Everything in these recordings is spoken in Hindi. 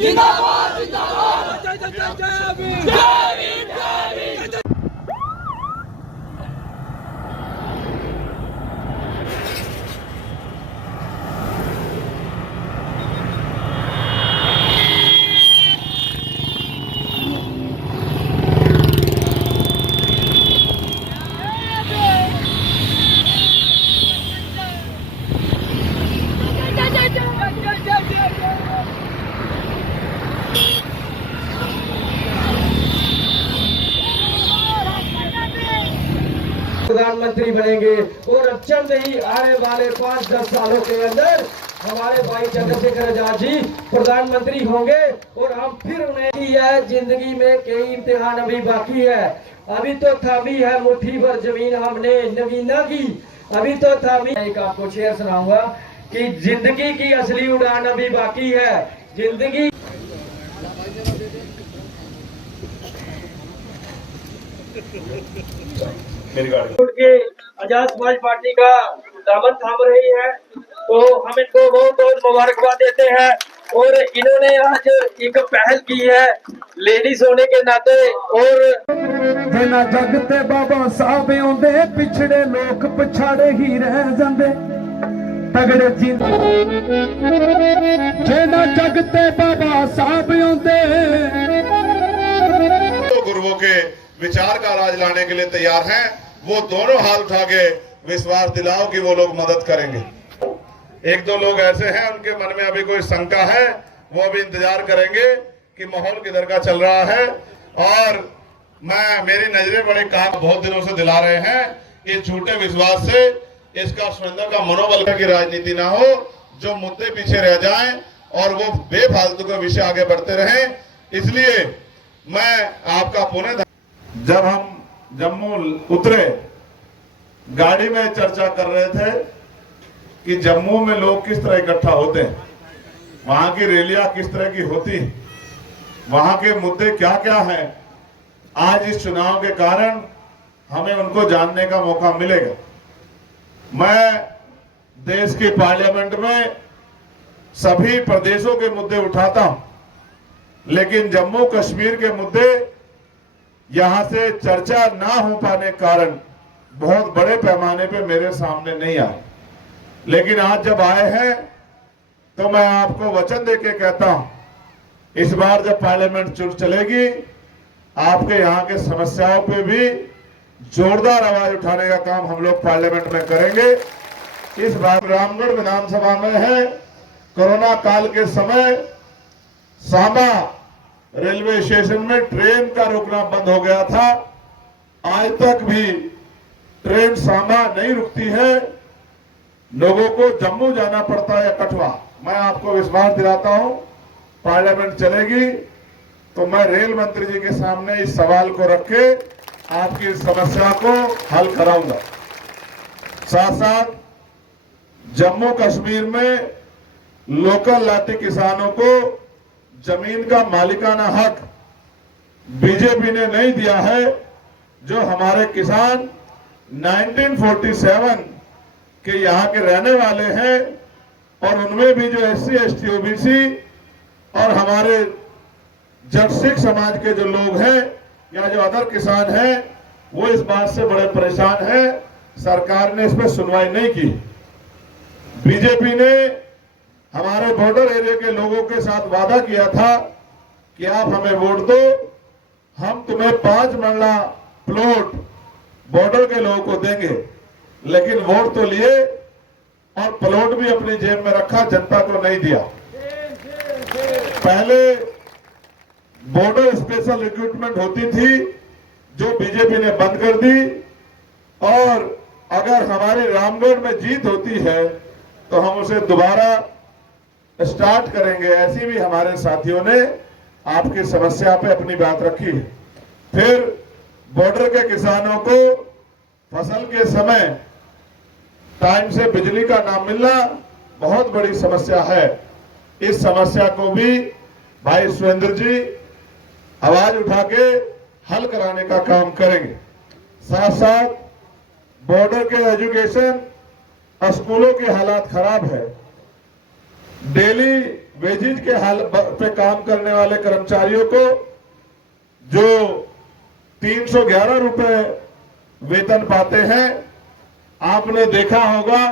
जिंदाबाद जिंदाबाद जय जय जय जय भीम जय भीम जय भीम। प्रधानमंत्री बनेंगे और अब चंद ही आने वाले 5-10 सालों के अंदर हमारे भाई चंद्रशेखर आजाद जी प्रधानमंत्री होंगे और हम फिर उन्हें ही है। जिंदगी में कई इम्तिहान अभी बाकी है, अभी तो थामी है मुट्ठी भर जमीन हमने नगीना की, अभी तो थामी। एक आपको शेर सुनाऊंगा कि जिंदगी की असली उड़ान अभी बाकी है। जिंदगी उनके आजाद समाज पार्टी का दामन थाम रही है, तो हम इनको बहुत बहुत मुबारकबाद देते हैं। और इन्होंने आज एक पहल की है लेडीज होने के नाते। और जिन्ना जगते बाबा साहब आंदे पिछड़े लोग पछाड़े ही रह जांदे तगड़े जिन्ना जगते बाबा साहब आंदे। तो गुरुओं के विचार का राज लाने के लिए तैयार हैं, वो दोनों हाथ उठा के विश्वास दिलाओ कि वो लोग मदद करेंगे। एक दो लोग ऐसे हैं उनके मन में अभी कोई शंका है, वो अभी इंतजार करेंगे कि माहौल किधर का चल रहा है। और मेरी नजरें बड़े काम बहुत दिनों से दिला रहे हैं कि झूठे विश्वास से इसका सुरेंद्र का मनोबल की राजनीति ना हो, जो मुद्दे पीछे रह जाएं और वो बेफालतू के विषय आगे बढ़ते रहें। इसलिए मैं आपका पुनः जब हम जम्मू उतरे गाड़ी में चर्चा कर रहे थे कि जम्मू में लोग किस तरह इकट्ठा होते हैं, वहां की रैलियां किस तरह की होती हैं, वहां के मुद्दे क्या क्या हैं। आज इस चुनाव के कारण हमें उनको जानने का मौका मिलेगा। मैं देश की पार्लियामेंट में सभी प्रदेशों के मुद्दे उठाता हूं, लेकिन जम्मू कश्मीर के मुद्दे यहां से चर्चा ना हो पाने कारण बहुत बड़े पैमाने पे मेरे सामने नहीं आए। लेकिन आज जब आए हैं तो मैं आपको वचन देके कहता हूं, इस बार जब पार्लियामेंट चलेगी आपके यहां के समस्याओं पे भी जोरदार आवाज उठाने का काम हम लोग पार्लियामेंट में करेंगे। इस बार रामगढ़ विधानसभा में है, कोरोना काल के समय सांबा रेलवे स्टेशन में ट्रेन का रुकना बंद हो गया था, आज तक भी ट्रेन सांबा नहीं रुकती है, लोगों को जम्मू जाना पड़ता है या कठुआ। मैं आपको विश्वास दिलाता हूं पार्लियामेंट चलेगी तो मैं रेल मंत्री जी के सामने इस सवाल को रख के आपकी समस्या को हल कराऊंगा। साथ साथ जम्मू कश्मीर में लोकल लाठी किसानों को जमीन का मालिकाना हक बीजेपी ने नहीं दिया है। जो हमारे किसान 1947 के यहाँ के रहने वाले हैं और उनमें भी जो SC ST OBC और हमारे जट सिख समाज के जो लोग हैं या जो अदर किसान हैं, वो इस बात से बड़े परेशान हैं। सरकार ने इस पर सुनवाई नहीं की। बीजेपी ने हमारे बॉर्डर एरिया के लोगों के साथ वादा किया था कि आप हमें वोट दो, हम तुम्हें 5 मरला प्लॉट बॉर्डर के लोगों को देंगे। लेकिन वोट तो लिए और प्लॉट भी अपनी जेब में रखा, जनता को नहीं दिया। पहले बॉर्डर स्पेशल रिक्रूटमेंट होती थी जो बीजेपी ने बंद कर दी, और अगर हमारी रामगढ़ में जीत होती है तो हम उसे दोबारा स्टार्ट करेंगे। ऐसी भी हमारे साथियों ने आपकी समस्या पे अपनी बात रखी है। फिर बॉर्डर के किसानों को फसल के समय टाइम से बिजली का ना मिलना बहुत बड़ी समस्या है। इस समस्या को भी भाई सुरेंद्र जी आवाज उठा के हल कराने का काम करेंगे। साथ साथ बॉर्डर के एजुकेशन स्कूलों के हालात खराब है। डेली वेजेज के हाल पे काम करने वाले कर्मचारियों को जो 311 रुपए वेतन पाते हैं, आपने देखा होगा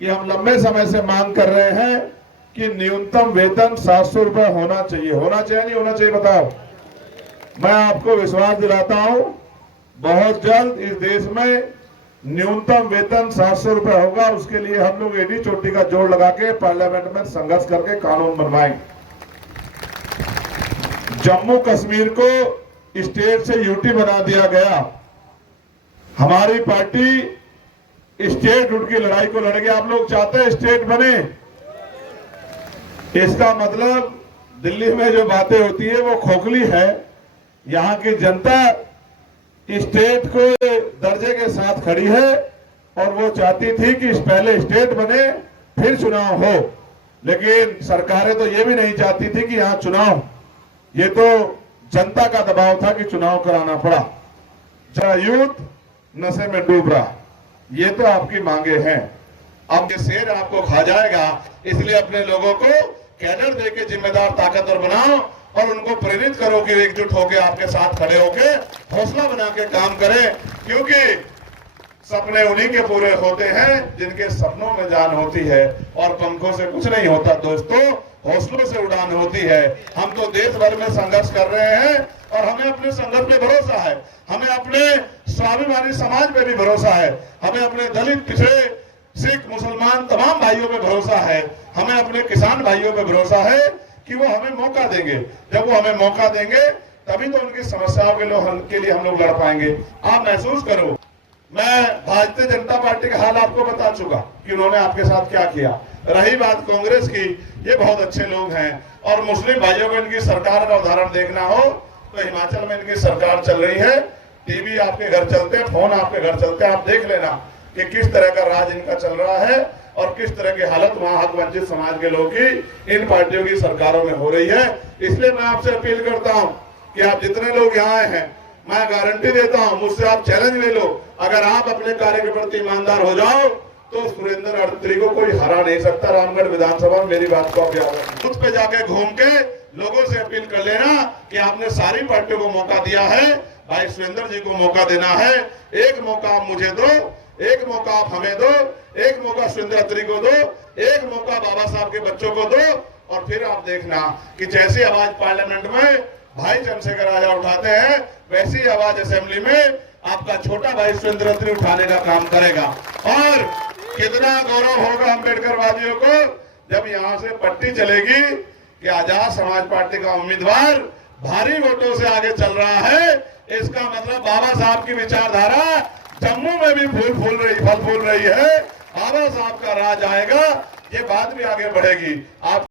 कि हम लंबे समय से मांग कर रहे हैं कि न्यूनतम वेतन 700 रुपए होना चाहिए। होना चाहिए नहीं होना चाहिए बताओ? मैं आपको विश्वास दिलाता हूं, बहुत जल्द इस देश में न्यूनतम वेतन 700 रुपए होगा। उसके लिए हम लोग एडी चोटी का जोड़ लगा के पार्लियामेंट में संघर्ष करके कानून बनवाएंगे। जम्मू कश्मीर को स्टेट से यूटी बना दिया गया। हमारी पार्टी स्टेट की लड़ाई को लड़ेगी। आप लोग चाहते हैं स्टेट बने? इसका मतलब दिल्ली में जो बातें होती है वो खोखली है। यहां की जनता स्टेट को दर्जे के साथ खड़ी है और वो चाहती थी कि पहले स्टेट बने फिर चुनाव हो, लेकिन सरकारें तो ये भी नहीं चाहती थी कि यहां चुनाव, ये तो जनता का दबाव था कि चुनाव कराना पड़ा। जरा यूथ नशे में डूब रहा, ये तो आपकी मांगे हैं। अब ये शेर आपको खा जाएगा, इसलिए अपने लोगों को कैडर देके जिम्मेदार ताकतवर बनाओ और उनको प्रेरित करो कि एकजुट होकर आपके साथ खड़े होकर हौसला बना के काम करें, क्योंकि सपने उन्हीं के पूरे होते हैं जिनके सपनों में जान होती है और पंखों से कुछ नहीं होता दोस्तों, हौसलों से उड़ान होती है। हम तो देश भर में संघर्ष कर रहे हैं और हमें अपने संघर्ष पे भरोसा है, हमें अपने स्वाभिमानी समाज पे भी भरोसा है, हमें अपने दलित, पिछड़े, सिख, मुसलमान तमाम भाइयों पे भरोसा है, हमें अपने किसान भाइयों पे भरोसा है कि वो हमें मौका देंगे। जब वो हमें मौका देंगे तभी तो उनकी समस्याओं के लिए हम लोग लड़ पाएंगे। आप महसूस करो, मैं भारतीय जनता पार्टी का हाल आपको बता चुका कि उन्होंने आपके साथ क्या किया। रही बात कांग्रेस की, ये बहुत अच्छे लोग हैं और मुस्लिम भाइयों को इनकी सरकार का उदाहरण देखना हो तो हिमाचल में इनकी सरकार चल रही है। टीवी आपके घर चलते हैं, फोन आपके घर चलते हैं, आप देख लेना कि किस तरह का राज इनका चल रहा है और किस तरह की हालत वहां हक वंचित समाज के लोगों की इन पार्टियों की सरकारों में हो रही है। इसलिए मैं आपसे अपील करता हूं कि आप जितने लोग यहाँ आए हैं, मैं गारंटी देता हूं, मुझसे आप चैलेंज ले लो, अगर आप अपने कार्य के प्रति ईमानदार हो जाओ तो सुरेंद्र अडत्री को कोई हरा नहीं सकता रामगढ़ विधानसभा में। मेरी बात को आप याद रखें। खुद पे जाके घूम के लोगों से अपील कर लेना कि आपने सारी पार्टियों को मौका दिया है, भाई सुरेंद्र जी को मौका देना है। एक मौका आप मुझे दो, एक मौका आप हमें दो, एक मौका सुरेंद्र अत्री को दो, एक मौका बाबा साहब के बच्चों को दो और फिर आप देखना कि जैसी आवाज पार्लियामेंट में भाई चंद्रशेखर राजा उठाते हैं वैसी आवाज असेंबली में आपका छोटा भाई सुरेंद्र अत्री उठाने का काम करेगा। और कितना गौरव होगा अम्बेडकर वादियों को जब यहां से पट्टी चलेगी कि आजाद समाज पार्टी का उम्मीदवार भारी वोटों से आगे चल रहा है। इसका मतलब बाबा साहब की विचारधारा जम्मू में भी फल फूल रही है। बाबा साहब का राज आएगा, ये बात भी आगे बढ़ेगी। आप